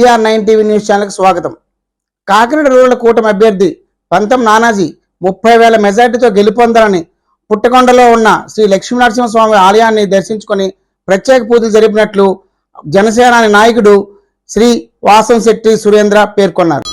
TR9 TV news ఛానల్కి స్వాగతం. Kakinada rural కూటమి అభ్యర్థి పంతం నానాజీ 30,000 మెజార్టీతో గెలుపొందాలని పుట్టకొండలో ఉన్న శ్రీ లక్ష్మీనరసింహస్వామి ఆలయాన్ని దర్శించుకొని ప్రత్యేక పూజలు జరిపినట్లు జనసేన నాయకుడు శ్రీ వాసంశెట్టి సురేంద్ర పేర్కొన్నారు.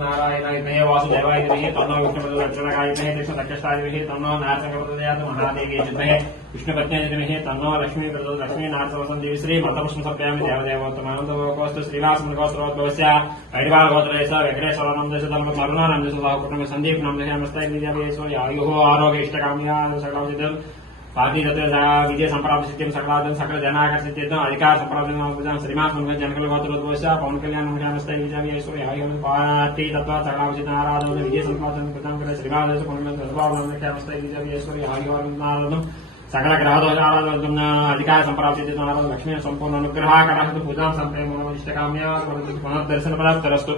नारायण वासुदेवाय तन्नो विष्णुपदक्षणकाय दक्षिणाय तन्नो नारसिंहप्रदयात् महादेवी विष्णुपत्न्याय तन्नो लक्ष्मी लक्ष्मी नारसवसंदेवी श्री मतपुष्पसप्यामि देवदेवोत्तमानन्दोकोस्तु श्रीवासमनकोस्त्रोद्भवस्य वैदिवालगोत्रयस्य वेङ्कटेश्वरानन्दस्य तरुणानन्दस्य कुटुम्ब सन्दीपनन्दस्य आयुः आरोग्य इष्टकाम्या सकलौचितं पार्टी विजय संप्राप्त सिद्धिं सकलादं सकल जनाकर सिद्धिं अधिकार संप्राप्त श्रीमान जनकल गोत्रोद्भवस्य पवन कल्याण मुख्यामस्ते विजय पार्टी तत्व सकलावचित आराधन विजय संप्राप्त श्रीमान मुख्यामस्ते विजय आयुर्नाराधन सकल ग्रहदोषाराधन अधिकार संप्राप्त लक्ष्मी संपूर्ण अनुग्रह पूजा संप्रेम इष्टकाम्या पुनर्दर्शन प्राप्तरस्तु.